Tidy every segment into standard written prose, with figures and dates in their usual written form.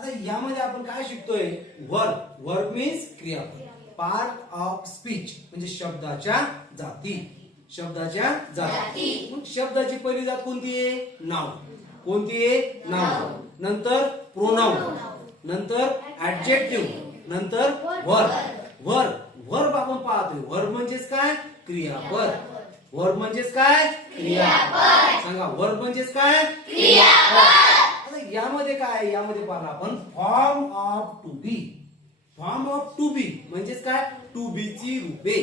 आता यामध्ये आपण काय शिकतोय? वर्ब. वर्ब मीन्स क्रियापद. पार्ट ऑफ स्पीच म्हणजे शब्दाच्या जाती. शब्दाच्या जाती. मग शब्दाची पहिली जात कोणती आहे? नाउन. कोणती आहे? नाउन. नंतर प्रोनाउन, नंतर ऍडजेक्टिव्ह, नंतर वर्ब. वर्ब वर्ब आपण पाहतोय. वर्ब म्हणजेच काय? क्रियापद. वर्ब म्हणजेच काय? क्रियापद. सांगा, वर्ब म्हणजेच काय? क्रियापद. आता यामध्ये काय? यामध्ये पाहला आपण form of to be. Form of to be म्हणजेच काय? टू बी ची रूपे.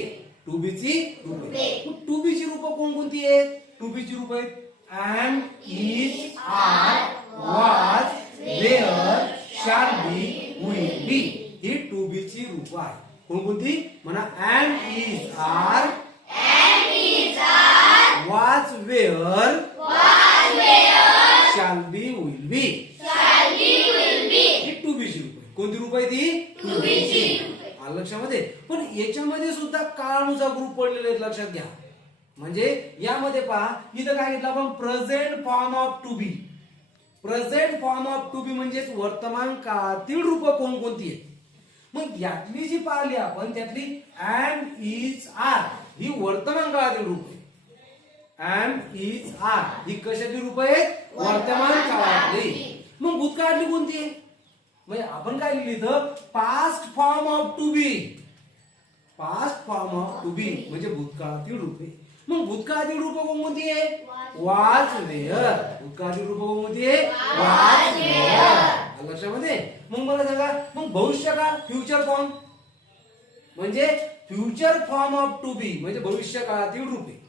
टू बी ची रूपे. टू बी ची रूप कोणकोणती आहेत? टू बी ची रूप आहेत am, is, are, was, were, shall be, will be. ही टू बी ची रूप आहे. कोणकोणती? म्हणा, am, is, are, was, were, shall be, will be. ही टू बी ची रूप आहे. कोणती रूप आहे ती? टू बी ची. आलं लक्षामध्ये? पण याच्यामध्ये सुद्धा काळानुसार ग्रुप पडलेले आहेत, लक्षात घ्या. म्हणजे यामध्ये पहा, इथं काय घेतलं आपण? Present form of to be. Present form of to be म्हणजेच वर्तमान काळातील रूप कोणकोणती आहेत? मग यातली जी पाहिली आपण, त्यातली एम, इज, आर ही वर्तमान काळातील रूप आहे. एम, इज, आर ही कशाची रूप आहेत? वर्तमान काळातली. मग भूतकाळातली कोणती आहे? म्हणजे आपण काय लिहिलं इथं? Past form of to be. Past form of to be म्हणजे भूतकाळातील रूपे. मग भूतकाळातील रूप कोणती आहे? वाज, वेअर. भूतकाळातील रूप कोणती आहे? वाज, वेअर. लक्षामध्ये? मग मला सांगा, मग भविष्यकाळ फ्युचर फॉर्म म्हणजे future form of to be म्हणजे भविष्य काळातील रूपे.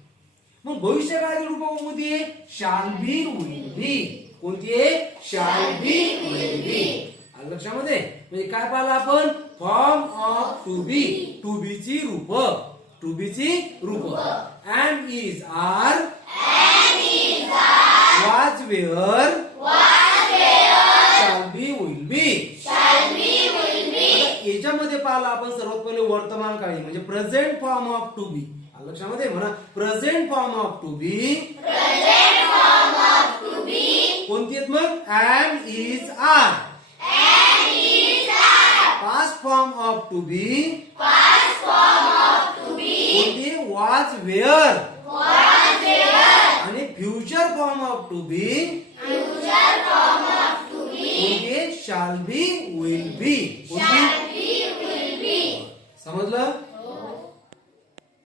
मग भविष्य काळातील रूप कोणती आहे? Shall be, will be. कोणती आहे? Shall be, will be. लक्षामध्ये? म्हणजे काय पाहिलं आपण? Form of to be. To be ची रूप. टू बी ची रूप. Am, is, are, was, were, shall be, will be. याच्यामध्ये पाहिलं आपण सर्वात पहिले वर्तमान काळी म्हणजे present form of to be. लक्षामध्ये? म्हणा, present form of to be. कोणती आहेत मग? Am, is, are. Past form of to be. कोणती? वाज, वेअर. आणि future form of to be. कोणती? शॅल बी, विल बी. समजलं?